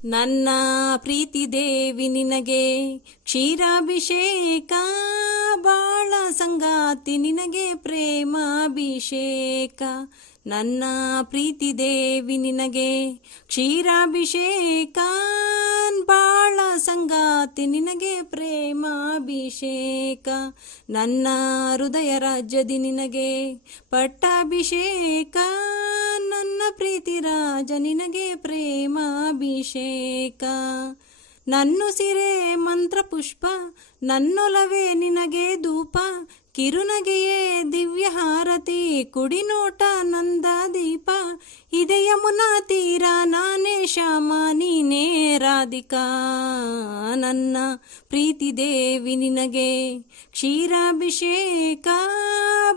ನನ್ನ ಪ್ರೀತಿ ದೇವಿ ನಿನಗೆ ಕ್ಷೀರಾಭಿಷೇಕ, ಬಾಳ ಸಂಗಾತಿ ನಿನಗೆ ಪ್ರೇಮಾಭಿಷೇಕ. ನನ್ನ ಪ್ರೀತಿ ದೇವಿ ನಿನಗೆ ಕ್ಷೀರಾಭಿಷೇಕ, ಬಾಳ ಸಂಗಾತಿ ನಿನಗೆ ಪ್ರೇಮಾಭಿಷೇಕ. ನನ್ನ ಹೃದಯ ರಾಜ್ಯದಿ ನಿನಗೆ ಪಟ್ಟಾಭಿಷೇಕ, ನನ್ನ ಪ್ರೀತಿ ರಾಜ ನಿನಗೆ ಪ್ರೇಮಾಭಿಷೇಕ. ನನ್ನುಸಿರೇ ಮಂತ್ರ ಪುಷ್ಪ, ನನ್ನೊಲವೇ ನಿನಗೆ ಧೂಪ, ಕಿರುನಗೆಯೇ ದಿವ್ಯ ಹಾರತಿ, ಕುಡಿನೋಟ ನಂದ ದೀಪ. ಇದೆ ಯಮುನಾ ತೀರ ನಾನೇ ಶ್ಯಾಮ ನೀನೇ ರಾಧಿಕಾ. ನನ್ನ ಪ್ರೀತಿ ದೇವಿ ನಿನಗೆ ಕ್ಷೀರಾಭಿಷೇಕ,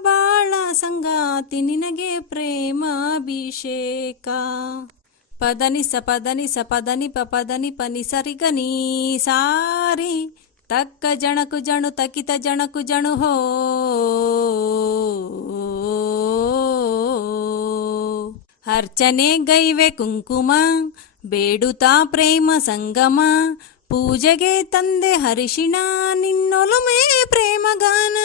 ಬಾಳ ಸಂಗಾತಿ ನಿನಗೆ ಪ್ರೇಮಾಭಿಷೇಕ. ಪದನಿ ಸ ಪದನಿ ಸ ಪದನಿ ಪ ಪದನಿ ಪನಿ ಸರಿಗನಿ ಸಾರಿ, ತಕ್ಕ ಜಣಕು ಜಣು ತಕಿತ ಜಣಕು ಜಣು ಹೋ. ಅರ್ಚನೆ ಗೈವೆ ಕುಂಕುಮ, ಬೇಡುತ್ತಾ ಪ್ರೇಮ ಸಂಗಮ, ಪೂಜೆಗೆ ತಂದೆ ಹರಿಶಿಣ, ನಿನ್ನೊಲುಮೆ ಪ್ರೇಮಗಾನ.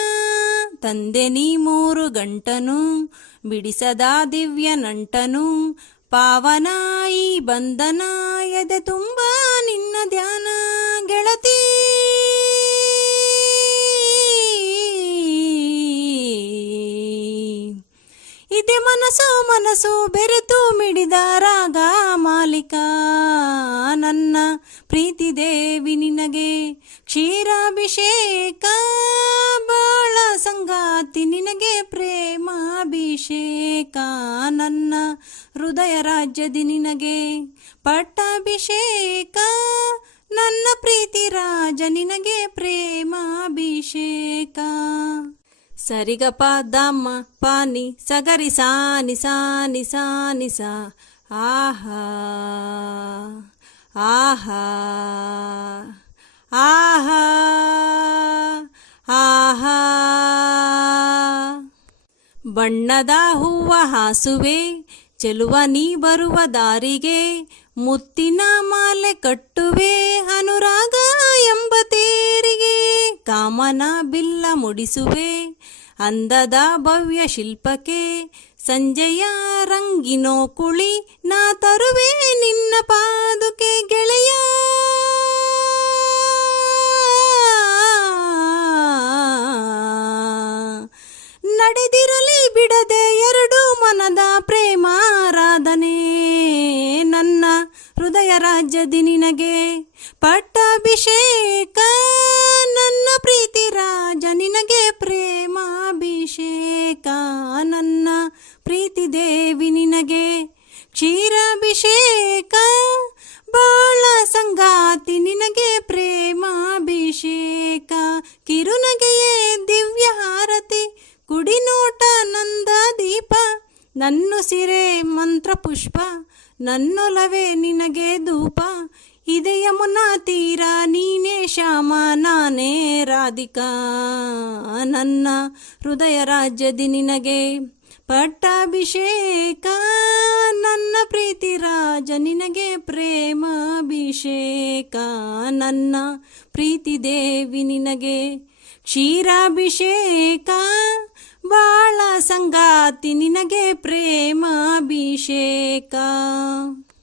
ತಂದೆ ನೀ 3 ಗಂಟನು, ಬಿಡಿಸದ ದಿವ್ಯ ನಂಟನು, ಪಾವನ ಈ ಬಂಧನ, ಎದೆ ತುಂಬ ನಿನ್ನ ಧ್ಯಾನ. ಗೆಳತಿ ಇದೆ ಮನಸ್ಸು ಮನಸ್ಸು ಬೆರೆತು ಮಿಡಿದ ರಾಗ ಮಾಲಿಕ. ನನ್ನ ಪ್ರೀತಿ ದೇವಿ ನಿನಗೆ ಕ್ಷೀರಾಭಿಷೇಕ, ಬಾಳ ಸಂಗಾತಿ ನಿನಗೆ ಪ್ರೇಮಾಭಿಷೇಕ. ನನ್ನ ಹೃದಯ ರಾಜ್ಯದಿ ನಿನಗೆ ಪಟ್ಟಾಭಿಷೇಕ, ನನ್ನ ಪ್ರೀತಿ ರಾಜ ನಿನಗೆ ಪ್ರೇಮಾಭಿಷೇಕ. ಸರಿಗಪ ದಮ್ಮ ಪಾನಿ ಸಗರಿ ಸಾನಿ ಸಾನಿ ಸಾನಿ ಸಾ. ಆಹಾ ಆಹಾ ಆಹಾ ಆಹಾ. ಬಣ್ಣದ ಹೂವ ಹಾಸುವೆ, ಚೆಲುವ ನೀ ಬರುವ ದಾರಿಗೆ, ಮುತ್ತಿನ ಮಾಲೆ ಕಟ್ಟುವೆ ಅನುರಾಗ ಎಂಬ ತೇರಿಗೆ. ಕಾಮನ ಬಿಲ್ಲ ಮುಡಿಸುವೆ ಅಂದದ ಭವ್ಯ ಶಿಲ್ಪಕ್ಕೆ, ಸಂಜೆಯ ರಂಗಿನೋ ಕುಳಿ ನಾ ತರುವೆ ನಿನ್ನ ಪಾದುಕೆ. ಗೆಳೆಯ ನಡೆದಿರಲಿ ಬಿಡದೆ ಎರಡು ಮನದ ಪ್ರೇಮಾರಾಧನೆ. ನನ್ನ ಹೃದಯ ರಾಜ್ಯದಿ ನಿನಗೆ ಪಟ್ಟಾಭಿಷೇಕ, ನನ್ನ ಪ್ರೀತಿ ರಾಜ ನಿನಗೆ ಪ್ರೇಮಾಭಿಷೇಕ. ನನ್ನ ಪ್ರೀತಿ ದೇವಿ ನಿನಗೆ ಕ್ಷೀರಾಭಿಷೇಕ, ಬಾಳ ಸಂಗಾತಿ ನಿನಗೆ ಪ್ರೇಮಾಭಿಷೇಕ. ಕಿರುನಗೆಯೇ ದಿವ್ಯ ಹಾರತಿ, ಕುಡಿನೋಟ ನಂದ ದೀಪ, ನನ್ನುಸಿರೇ ಮಂತ್ರ ಪುಷ್ಪ, ನನ್ನೊಲವೇ ನಿನಗೆ ಧೂಪ. ಇದೆ ಯಮುನಾ ತೀರ ನೀನೇ ಶ್ಯಾಮ ನಾನೇ ರಾಧಿಕಾ. ನನ್ನ ಹೃದಯ ರಾಜ್ಯದಿ ನಿನಗೆ ಪಟ್ಟಾಭಿಷೇಕ, ನನ್ನ ಪ್ರೀತಿ ರಾಜ ನಿನಗೆ ಪ್ರೇಮಾಭಿಷೇಕ. ನನ್ನ ಪ್ರೀತಿ ದೇವಿ ನಿನಗೆ ಕ್ಷೀರಾಭಿಷೇಕ, ಬಾಳ ಸಂಗಾತಿ ನಿನಗೆ ಪ್ರೇಮಾಭಿಷೇಕ.